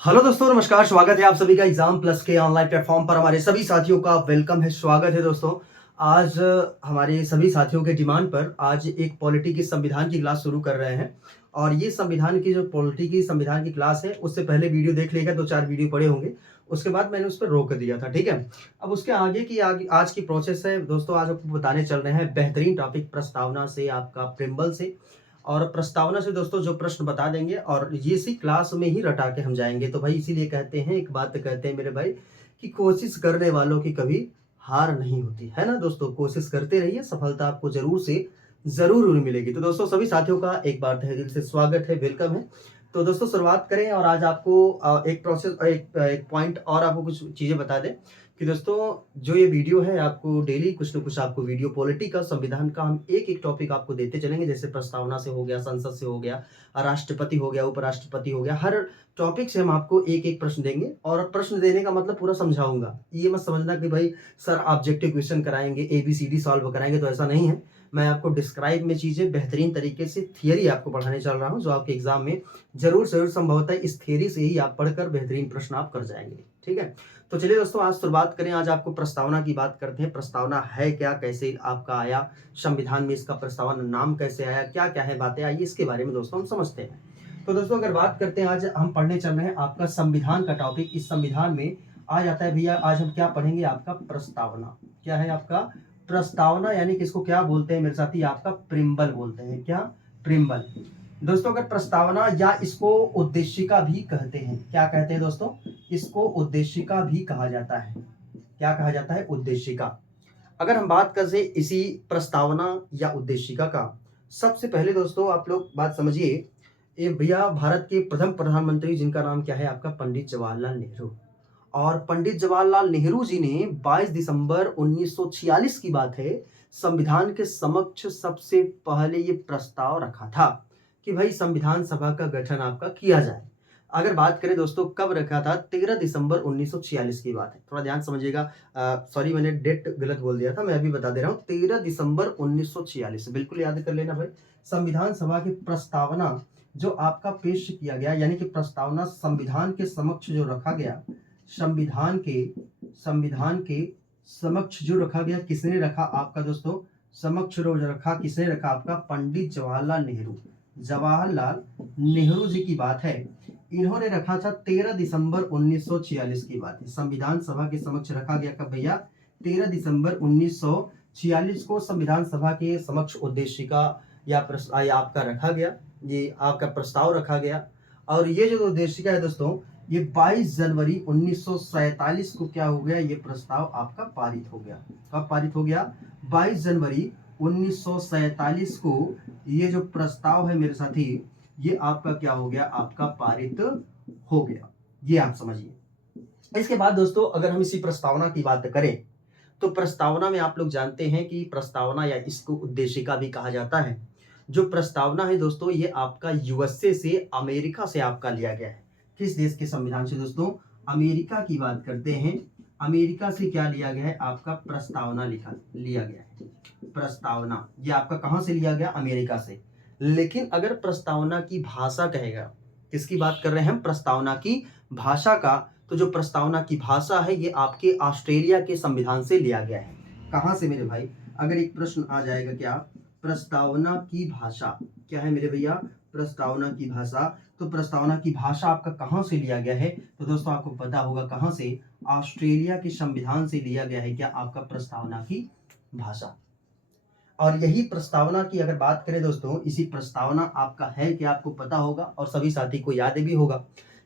Hello दोस्तों, नमस्कार। स्वागत है आप सभी का एग्जाम प्लस के ऑनलाइन प्लेटफॉर्म पर। हमारे सभी साथियों का वेलकम है, स्वागत है दोस्तों। आज हमारे सभी साथियों के डिमांड पर आज एक पॉलिटी की संविधान की क्लास शुरू कर रहे हैं। और ये संविधान की जो पॉलिटी की संविधान की क्लास है, उससे पहले वीडियो देख लेगा, 2-4 वीडियो पड़े होंगे। उसके बाद मैंने उस पर रोक दिया था, ठीक है। अब उसके आगे की आज की प्रोसेस है दोस्तों। आज आपको बताने चल रहे हैं बेहतरीन टॉपिक प्रस्तावना से, आपका प्रिम्बल से और प्रस्तावना से दोस्तों जो प्रश्न बता देंगे, और ये इसी क्लास में ही रटा के हम जाएंगे। तो भाई इसीलिए कहते हैं, एक बात कहते हैं मेरे भाई, कि कोशिश करने वालों की कभी हार नहीं होती है ना दोस्तों। कोशिश करते रहिए, सफलता आपको जरूर से जरूर मिलेगी। तो दोस्तों सभी साथियों का एक बार तहे दिल से स्वागत है, वेलकम है। तो दोस्तों शुरुआत करें, और आज आपको एक प्रोसेस एक पॉइंट और आपको कुछ चीजें बता दें कि दोस्तों जो ये वीडियो है, आपको डेली कुछ न कुछ आपको वीडियो पॉलिटी का, संविधान का हम एक एक टॉपिक आपको देते चलेंगे। जैसे प्रस्तावना से हो गया, संसद से हो गया, राष्ट्रपति हो गया, उपराष्ट्रपति हो गया, हर टॉपिक से हम आपको एक एक प्रश्न देंगे। और प्रश्न देने का मतलब पूरा समझाऊंगा। ये मत समझना कि भाई सर ऑब्जेक्टिव क्वेश्चन कराएंगे, ABCD सॉल्व कराएंगे, तो ऐसा नहीं है। मैं आपको डिस्क्राइब में चीजें बेहतरीन तरीके से थियरी आपको पढ़ाने चल रहा हूँ, जो आपके एग्जाम में जरूर से जरूर संभवतः इस थियरी से ही आप पढ़कर बेहतरीन प्रश्न आप कर जाएंगे, ठीक है। तो चलिए दोस्तों आज शुरुआत करें। आज आपको प्रस्तावना की बात करते हैं। प्रस्तावना है क्या, कैसे आपका आया संविधान में, इसका प्रस्तावना नाम कैसे आया, क्या क्या है बातें आई, इसके बारे में दोस्तों हम समझते हैं। तो दोस्तों अगर बात करते हैं, आज हम पढ़ने चल रहे हैं आपका संविधान का टॉपिक। इस संविधान में आ जाता है भैया, आज हम क्या पढ़ेंगे, आपका प्रस्तावना। क्या है आपका प्रस्तावना, यानी कि इसको क्या बोलते हैं मेरे साथी, आपका प्रिम्बल बोलते हैं। क्या, प्रिम्बल। दोस्तों अगर प्रस्तावना, या इसको उद्देशिका भी कहते हैं, क्या कहते हैं दोस्तों, इसको उद्देशिका भी कहा जाता है। क्या कहा जाता है, उद्देशिका। अगर हम बात करें इसी प्रस्तावना या उद्देशिका का, सबसे पहले दोस्तों आप लोग बात समझिए। ये भैया भारत के प्रथम प्रधानमंत्री, जिनका नाम क्या है आपका, पंडित जवाहरलाल नेहरू। और पंडित जवाहरलाल नेहरू जी ने 22 दिसंबर 1946 की बात है, संविधान के समक्ष सबसे पहले ये प्रस्ताव रखा था कि भाई संविधान सभा का गठन आपका किया जाए। अगर बात करें दोस्तों कब रखा था, 13 दिसंबर 1946 की बात है। थोड़ा ध्यान समझिएगा, सॉरी मैंने डेट गलत बोल दिया था, मैं अभी बता दे रहा हूँ। 13 दिसंबर 1946 बिल्कुल याद कर लेना भाई। संविधान सभा की प्रस्तावना जो आपका पेश किया गया, यानी कि प्रस्तावना संविधान के समक्ष जो रखा गया, संविधान के समक्ष जो रखा गया, किसने रखा आपका दोस्तों, समक्ष जो रखा, किसने रखा आपका, पंडित जवाहरलाल नेहरू। जवाहरलाल नेहरू जी की बात है, इन्होंने रखा था 13 दिसंबर 1946 की बात है। संविधान सभा के समक्ष रखा गया कब भैया, 13 दिसंबर 1946 को संविधान सभा के समक्ष उद्देशिका या आपका रखा गया, ये आपका प्रस्ताव रखा गया। और ये जो उद्देशिका है दोस्तों, ये 22 जनवरी 1947 को क्या हो गया, ये प्रस्ताव आपका पारित हो गया। कब पारित हो गया, 22 जनवरी 1947 को ये जो प्रस्ताव है मेरे साथी, ये आपका क्या हो गया, आपका पारित हो गया। ये आप समझिए। इसके बाद दोस्तों अगर हम इसी प्रस्तावना की बात करें, तो प्रस्तावना में आप लोग जानते हैं कि प्रस्तावना या इसको उद्देशिका भी कहा जाता है। जो प्रस्तावना है दोस्तों, ये आपका USA से, अमेरिका से आपका लिया गया है। किस देश के संविधान से दोस्तों, अमेरिका की बात करते हैं। अमेरिका से क्या लिया गया है, आपका प्रस्तावना लिया गया है। प्रस्तावना ये आपका कहां से लिया गया, अमेरिका से। लेकिन अगर प्रस्तावना की भाषा कहेगा, किसकी बात कर रहे हैं हम, प्रस्तावना की भाषा का, तो जो प्रस्तावना की भाषा है ये आपके ऑस्ट्रेलिया के संविधान से लिया गया है। कहां से मेरे भाई, अगर एक प्रश्न आ जाएगा, क्या प्रस्तावना की भाषा, क्या है मेरे भैया, प्रस्तावना की भाषा, तो प्रस्तावना की भाषा आपका कहां से लिया गया है, तो दोस्तों आपको पता होगा कहां से, ऑस्ट्रेलिया के संविधान से लिया गया है। क्या आपका प्रस्तावना की भाषा। और यही प्रस्तावना की अगर बात करें दोस्तों, इसी प्रस्तावना आपका है कि आपको पता होगा, और सभी साथी को याद भी होगा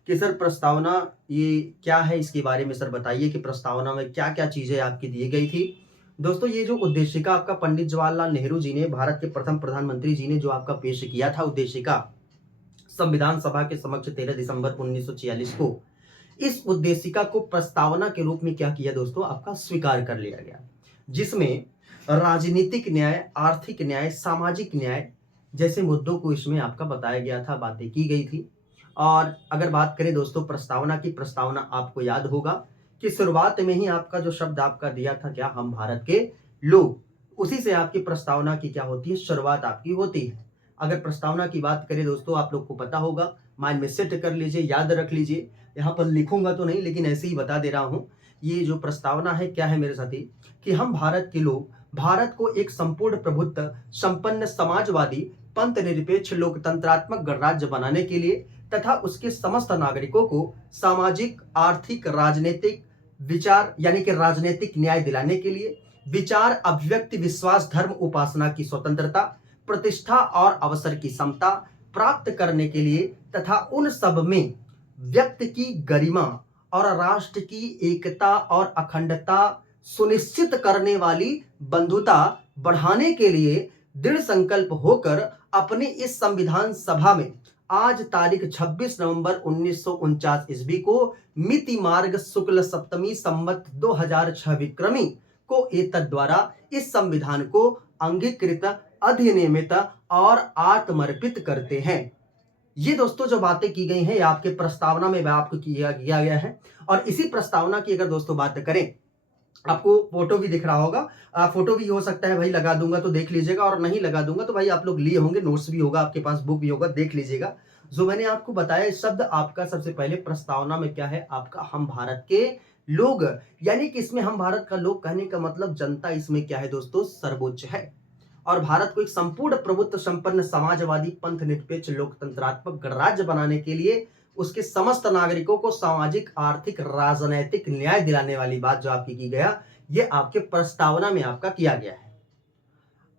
कि सर प्रस्तावना ये क्या है, इसके बारे में सर बताइए कि प्रस्तावना में क्या क्या चीजें आपकी दी गई थी। दोस्तों ये जो उद्देशिका आपका पंडित जवाहरलाल नेहरू जी ने, भारत के प्रथम प्रधानमंत्री जी ने जो आपका पेश किया था उद्देशिका संविधान सभा के समक्ष 13 दिसंबर 1946 को, इस उद्देशिका को प्रस्तावना के रूप में क्या किया दोस्तों, आपका स्वीकार कर लिया गया। जिसमें राजनीतिक न्याय, आर्थिक न्याय, सामाजिक न्याय जैसे मुद्दों को इसमें आपका बताया गया था, बातें की गई थी। और अगर बात करें दोस्तों प्रस्तावना की, प्रस्तावना आपको याद होगा कि शुरुआत में ही आपका जो शब्द आपका दिया था, क्या, हम भारत के लोग, उसी से आपकी प्रस्तावना की क्या होती है, शुरुआत आपकी होती है। अगर प्रस्तावना की बात करें दोस्तों, आप लोग को पता होगा, माइंड में सेट कर लीजिए, याद रख लीजिए। यहाँ पर लिखूंगा तो नहीं, लेकिन ऐसे ही बता दे रहा हूँ। ये जो प्रस्तावना है क्या है मेरे साथी, कि हम भारत के लोग भारत को एक संपूर्ण प्रभुत्व संपन्न समाजवादी पंथ निरपेक्ष लोकतंत्रात्मक गणराज्य बनाने के लिए तथा उसके समस्त नागरिकों को सामाजिक आर्थिक राजनीतिक विचार यानी कि राजनीतिक न्याय दिलाने के लिए विचार अभिव्यक्ति विश्वास धर्म उपासना की स्वतंत्रता प्रतिष्ठा और अवसर की समता प्राप्त करने के लिए तथा उन सब में व्यक्ति की गरिमा और राष्ट्र की एकता और अखंडता सुनिश्चित करने वाली बंधुता बढ़ाने के लिए दृढ़ संकल्प होकर अपने इस संविधान सभा में आज तारीख 26 नवंबर 1949 ईस्वी को मिति मार्ग शुक्ल सप्तमी संवत 2006 विक्रमी को एतद द्वारा इस संविधान को अंगीकृत अधिनियमित और आत्मर्पित करते हैं। ये दोस्तों जो बातें की गई हैं, ये आपके प्रस्तावना में आपको किया गया है। और इसी प्रस्तावना की अगर दोस्तों बात करें, आपको फोटो भी दिख रहा होगा, फोटो भी हो सकता है भाई लगा दूंगा तो देख लीजिएगा, और नहीं लगा दूंगा तो भाई आप लोग लिए होंगे, नोट्स भी होगा आपके पास, बुक भी होगा, देख लीजिएगा। जो मैंने आपको बताया शब्द आपका सबसे पहले प्रस्तावना में क्या है, आपका हम भारत के लोग, यानी कि इसमें हम भारत का लोग कहने का मतलब जनता इसमें क्या है दोस्तों, सर्वोच्च है। और भारत को एक संपूर्ण प्रभुत्व संपन्न समाजवादी पंथ निरपेक्ष लोकतंत्रात्मक गणराज्य बनाने के लिए उसके समस्त नागरिकों को सामाजिक आर्थिक राजनैतिक न्याय दिलाने वाली बात जो आपकी की गया, ये आपके प्रस्तावना में आपका किया गया है।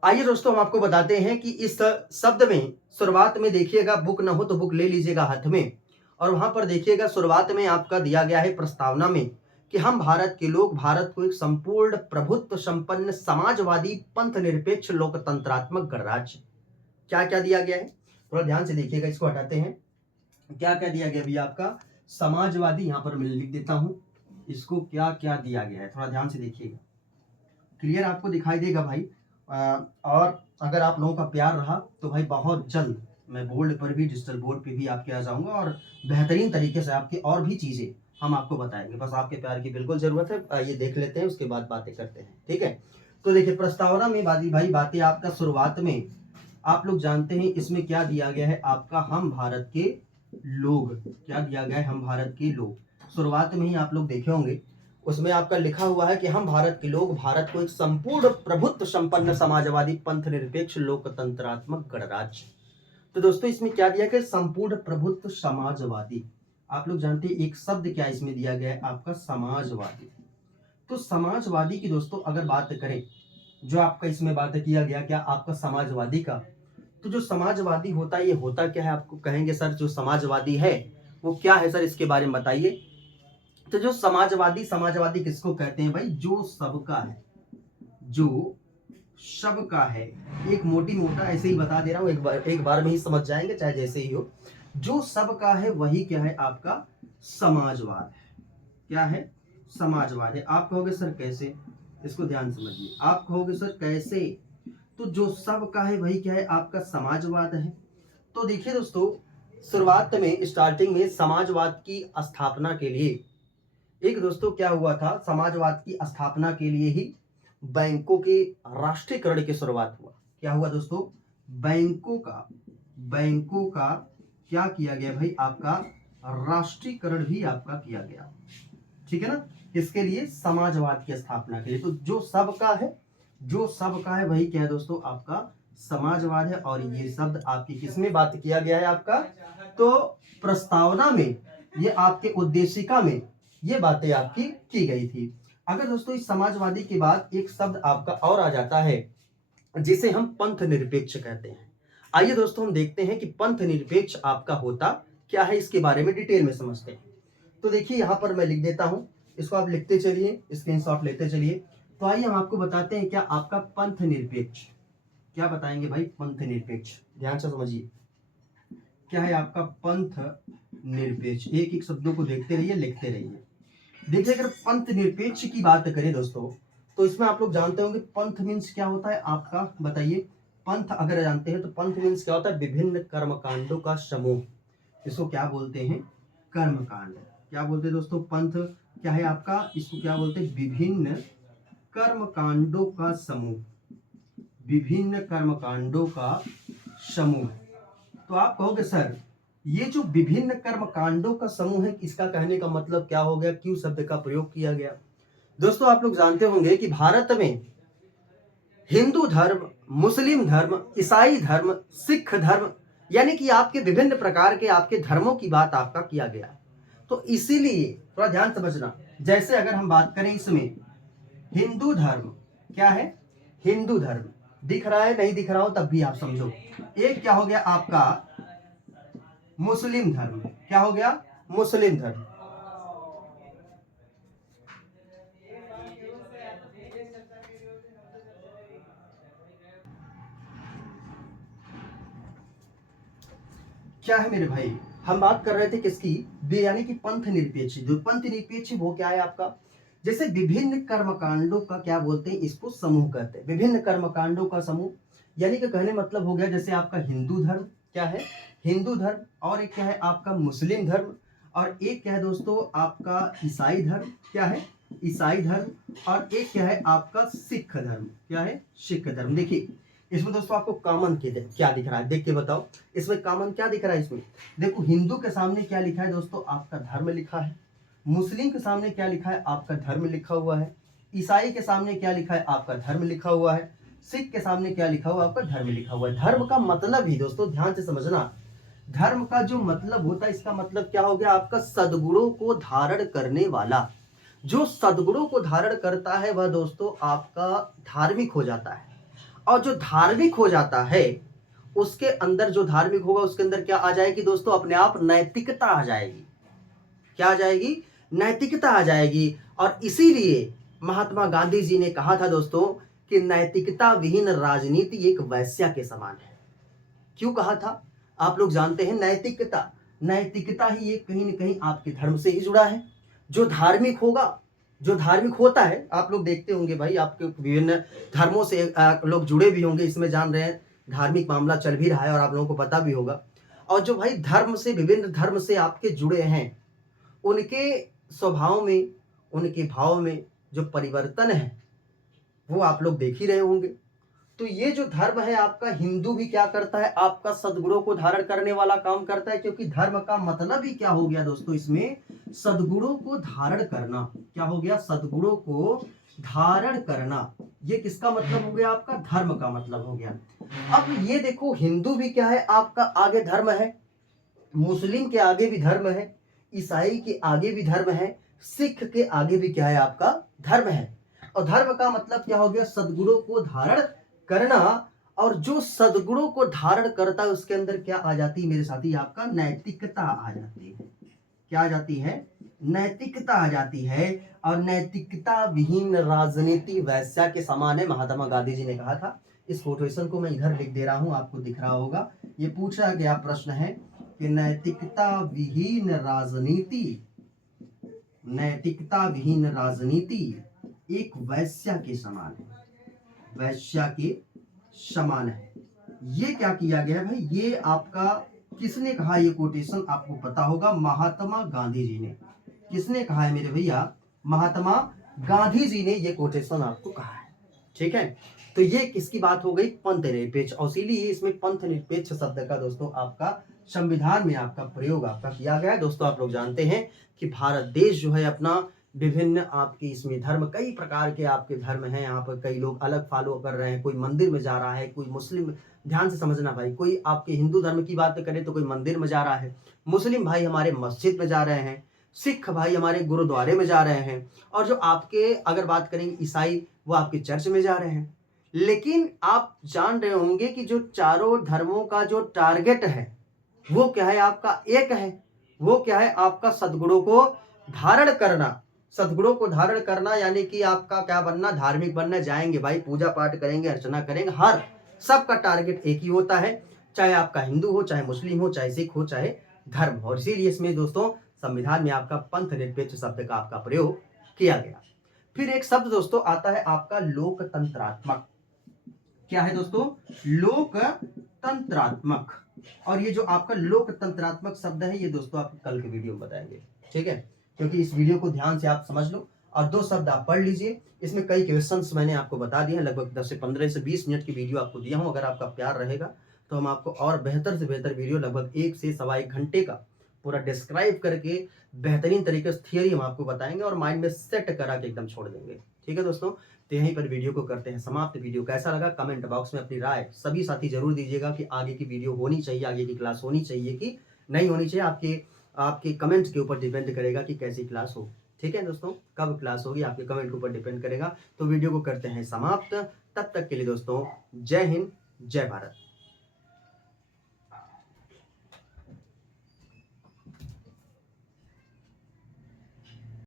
आइए दोस्तों हम आपको बताते हैं कि इस शब्द में शुरुआत में देखिएगा, बुक ना हो तो बुक ले लीजिएगा हाथ में, और वहां पर देखिएगा शुरुआत में आपका दिया गया है प्रस्तावना में कि हम भारत के लोग भारत को एक संपूर्ण प्रभुत्व संपन्न समाजवादी पंथ निरपेक्ष लोकतंत्रात्मक गणराज्य, क्या क्या दिया गया है थोड़ा ध्यान से देखिएगा, इसको हटाते हैं। क्या क्या दिया गया भैया, आपका समाजवादी, यहां पर मैं लिख देता हूं इसको, क्या क्या दिया गया है थोड़ा ध्यान से देखिएगा, क्लियर आपको दिखाई देगा भाई। और अगर आप लोगों का प्यार रहा तो भाई बहुत जल्द मैं बोर्ड पर भी डिजिटल बोर्ड पे भी आपके आ जाऊंगा, और बेहतरीन तरीके से आपकी और भी चीजें हम आपको बताएंगे। बस आपके प्यार की बिल्कुल जरूरत है। ये देख लेते हैं, उसके बाद बातें करते हैं, ठीक है। तो देखिए प्रस्तावना में भाई बातें आपका शुरुआत में आप लोग जानते हैं इसमें क्या दिया गया है, आपका हम भारत के लोग, क्या दिया गया है, हम भारत के लोग। शुरुआत में ही आप लोग देखे होंगे उसमें आपका लिखा हुआ है कि हम भारत के लोग भारत को एक संपूर्ण प्रभुत्व संपन्न समाजवादी पंथ निरपेक्ष लोकतंत्रात्मक गणराज्य। तो दोस्तों इसमें क्या दिया गया, संपूर्ण प्रभुत्व समाजवादी। आप लोग जानते हैं एक शब्द क्या इसमें दिया गया है, आपका समाजवादी। तो समाजवादी की दोस्तों अगर बात करें, जो आपका इसमें बात किया गया क्या, आपका समाजवादी का, तो जो समाजवादी होता है ये होता क्या है, आपको कहेंगे सर जो समाजवादी है वो क्या है सर, इसके बारे में बताइए। तो जो समाजवादी किसको कहते हैं भाई, जो सबका है, जो सबका है। एक मोटा ऐसे ही बता दे रहा हूं, एक बार में ही समझ जाएंगे चाहे जैसे ही हो। जो सबका है वही क्या है, आपका समाजवाद है। क्या है, समाजवाद है। आप कहोगे सर कैसे, इसको ध्यान समझिए, आप कहोगे सर कैसे, तो जो सबका है वही क्या है, आपका समाजवाद है। तो देखिए दोस्तों शुरुआत में स्टार्टिंग में समाजवाद की स्थापना के लिए एक दोस्तों क्या हुआ था, समाजवाद की स्थापना के लिए ही बैंकों के राष्ट्रीयकरण की शुरुआत हुआ। क्या हुआ दोस्तों, बैंकों का क्या किया गया भाई, आपका राष्ट्रीयकरण भी आपका किया गया, ठीक है ना, किसके लिए, समाजवाद की स्थापना के लिए। तो जो सबका है वही क्या है दोस्तों, आपका समाजवाद है। और ये शब्द आपकी किसमें बात किया गया है, आपका तो प्रस्तावना में, ये आपके उद्देशिका में ये बातें आपकी की गई थी। अगर दोस्तों इस समाजवादी के बाद एक शब्द आपका और आ जाता है जिसे हम पंथ निरपेक्ष कहते हैं। आइए दोस्तों हम देखते हैं कि पंथ निरपेक्ष आपका होता क्या है, इसके बारे में डिटेल में समझते हैं। तो देखिए यहां पर मैं लिख देता हूं, इसको आप लिखते चलिए, स्क्रीनशॉट लेते चलिए। तो आइए हम आपको बताते हैं क्या आपका पंथ निरपेक्ष, क्या बताएंगे भाई, पंथ निरपेक्ष, ध्यान से समझिए क्या है आपका पंथ निरपेक्ष। एक एक शब्दों को देखते रहिए, लिखते रहिए। देखिए अगर पंथ निरपेक्ष की बात करें दोस्तों, तो इसमें आप लोग जानते होंगे पंथ मीन्स क्या होता है आपका, बताइए। पंथ अगर जानते हैं तो पंथ मीन्स क्या होता है, विभिन्न कर्मकांडों का समूह, इसको क्या बोलते हैं, कर्मकांड। क्या बोलते हैं दोस्तों, पंथ क्या है आपका, इसको क्या बोलते हैं, विभिन्न कर्मकांडों का समूह, विभिन्न कर्मकांडों का समूह। तो आप कहोगे सर ये जो विभिन्न कर्म कांडों का समूह है, इसका कहने का मतलब क्या हो गया, क्यों शब्द का प्रयोग किया गया। दोस्तों आप लोग जानते होंगे कि भारत में हिंदू धर्म, मुस्लिम धर्म, ईसाई धर्म, सिख धर्म, यानी कि आपके विभिन्न प्रकार के आपके धर्मों की बात आपका किया गया। तो इसीलिए थोड़ा ध्यान समझना, जैसे अगर हम बात करें इसमें हिंदू धर्म, क्या है, हिंदू धर्म दिख रहा है, नहीं दिख रहा हो तब भी आप समझो। एक क्या हो गया आपका मुस्लिम धर्म, क्या हो गया, मुस्लिम धर्म। क्या है मेरे भाई, हम बात कर रहे थे किसकी, यानी कि पंथ निरपेक्ष। जो पंथ निरपेक्ष वो क्या है आपका, जैसे विभिन्न कर्मकांडों का क्या बोलते हैं, इसको समूह कहते हैं, विभिन्न कर्मकांडों का समूह। यानी कि कहने मतलब हो गया जैसे आपका हिंदू धर्म, क्या है, हिंदू धर्म, और एक क्या है आपका मुस्लिम धर्म, और एक क्या है दोस्तों आपका ईसाई धर्म, क्या है, ईसाई धर्म, और एक क्या है आपका सिख धर्म, क्या है, सिख धर्म। देखिए इसमें दोस्तों आपको कॉमन क्या दिख रहा है, देख के बताओ इसमें कॉमन क्या दिख रहा है। इसमें देखो हिंदू के सामने क्या लिखा है दोस्तों, आपका धर्म लिखा है। मुस्लिम के सामने क्या लिखा है, आपका धर्म लिखा हुआ है। ईसाई के सामने क्या लिखा है, आपका धर्म लिखा हुआ है। सिख के सामने क्या लिखा हुआ है, आपका धर्म लिखा हुआ है। धर्म का मतलब ही दोस्तों ध्यान से समझना, धर्म का जो मतलब होता है, इसका मतलब क्या हो गया आपका सद्गुणों को धारण करने वाला। जो सद्गुणों को धारण करता है वह दोस्तों आपका धार्मिक हो जाता है, और जो धार्मिक हो जाता है उसके अंदर, जो धार्मिक होगा उसके अंदर क्या आ जाएगी दोस्तों, अपने आप नैतिकता आ जाएगी। क्या आ जाएगी, नैतिकता आ जाएगी। और इसीलिए महात्मा गांधी जी ने कहा था दोस्तों कि नैतिकता विहीन राजनीति एक वेश्या के समान है। क्यों कहा था, आप लोग जानते हैं, नैतिकता, नैतिकता ही ये कहीं ना कहीं आपके धर्म से ही जुड़ा है। जो धार्मिक होगा, जो धार्मिक होता है, आप लोग देखते होंगे भाई, आपके विभिन्न धर्मों से लोग जुड़े भी होंगे, इसमें जान रहे हैं धार्मिक मामला चल भी रहा है और आप लोगों को पता भी होगा। और जो भाई धर्म से, विभिन्न धर्म से आपके जुड़े हैं, उनके स्वभाव में, उनके भाव में जो परिवर्तन है वो आप लोग देख ही रहे होंगे। तो ये जो धर्म है आपका, हिंदू भी क्या करता है, आपका सद्गुणों को धारण करने वाला काम करता है, क्योंकि धर्म का मतलब ही क्या हो गया दोस्तों, इसमें सद्गुणों को धारण करना। क्या हो गया, सद्गुणों को धारण करना, ये किसका मतलब हो गया, आपका धर्म का मतलब हो गया। अब ये देखो हिंदू भी क्या है आपका, आगे धर्म है, मुस्लिम के आगे भी धर्म है, ईसाई के आगे भी धर्म है, सिख के आगे भी क्या है आपका धर्म है। और धर्म का मतलब क्या हो गया, सद्गुणों को धारण करना। और जो सद्गुणों को धारण करता है उसके अंदर क्या आ जाती है मेरे साथी, आपका नैतिकता आ जाती है। क्या आ जाती है, नैतिकता आ जाती है। और नैतिकता विहीन राजनीति वैश्या के समान है, महात्मा गांधी जी ने कहा था। इस कोटेशन को मैं इधर लिख दे रहा हूं, आपको दिख रहा होगा। ये पूछा गया प्रश्न है कि नैतिकता विहीन राजनीति, नैतिकता विहीन राजनीति एक वैश्या के समान है, वैश्या के समान है। ये क्या किया गया है भाई, ये आपका किसने कहा, ये कोटेशन आपको पता होगा, महात्मा गांधी जी ने। किसने कहा है मेरे भैया, महात्मा गांधी जी ने ये कोटेशन आपको कहा है। ठीक है, तो ये किसकी बात हो गई, पंथ निरपेक्ष। और इसीलिए इसमें पंथ निरपेक्ष शब्द का दोस्तों आपका संविधान में आपका प्रयोग आपका किया गया है। दोस्तों आप लोग जानते हैं कि भारत देश जो है अपना विभिन्न आपकी इसमें धर्म, कई प्रकार के आपके धर्म हैं। यहाँ पर कई लोग अलग फॉलो कर रहे हैं, कोई मंदिर में जा रहा है, कोई मुस्लिम, ध्यान से समझना भाई, कोई आपके हिंदू धर्म की बात करें तो कोई मंदिर में जा रहा है, मुस्लिम भाई हमारे मस्जिद में जा रहे हैं, सिख भाई हमारे गुरुद्वारे में जा रहे हैं, और जो आपके अगर बात करेंगे ईसाई, वो आपके चर्च में जा रहे हैं। लेकिन आप जान रहे होंगे कि जो चारों धर्मों का जो टारगेट है वो क्या है, आपका एक है। वो क्या है, आपका सद्गुणों को धारण करना। सद्गुणों को धारण करना यानी कि आपका क्या बनना, धार्मिक बनना। जाएंगे भाई, पूजा पाठ करेंगे, अर्चना करेंगे, हर सबका टारगेट एक ही होता है, चाहे आपका हिंदू हो, चाहे मुस्लिम हो, चाहे सिख हो, चाहे धर्म हो। और इसीलिए इसमें दोस्तों संविधान में आपका पंथ निरपेक्ष शब्द का आपका प्रयोग किया गया। फिर एक शब्द दोस्तों आता है आपका लोकतंत्रात्मक। क्या है दोस्तों, लोकतंत्रात्मक। और ये जो आपका लोकतंत्रात्मक शब्द है, ये दोस्तों आप कल के वीडियो में बताएंगे, ठीक है, क्योंकि इस वीडियो को ध्यान से आप समझ लो और दो शब्द आप पढ़ लीजिए। इसमें कई क्वेश्चंस मैंने आपको बता दिए हैं, लगभग 10 से 15 से 20 मिनट की वीडियो आपको दिया हूं। अगर आपका प्यार रहेगा तो हम आपको और बेहतर से बेहतर वीडियो लगभग 1 से सवा 1 घंटे का पूरा डिस्क्राइब करके बेहतरीन तरीके से थियरी हम आपको बताएँगे और माइंड में सेट करा के एकदम छोड़ देंगे। ठीक है दोस्तों? तो यहीं पर वीडियो को करते हैं समाप्त। वीडियो कैसा लगा कमेंट बॉक्स में अपनी राय सभी साथी ज़रूर दीजिएगा कि आगे की वीडियो होनी चाहिए, आगे की क्लास होनी चाहिए कि नहीं होनी चाहिए। आपके आपके कमेंट्स के ऊपर डिपेंड करेगा कि कैसी क्लास हो। ठीक है दोस्तों? कब क्लास होगी आपके कमेंट के ऊपर डिपेंड करेगा। तो वीडियो को करते हैं समाप्त। तब तक के लिए दोस्तों जय हिंद, जय भारत।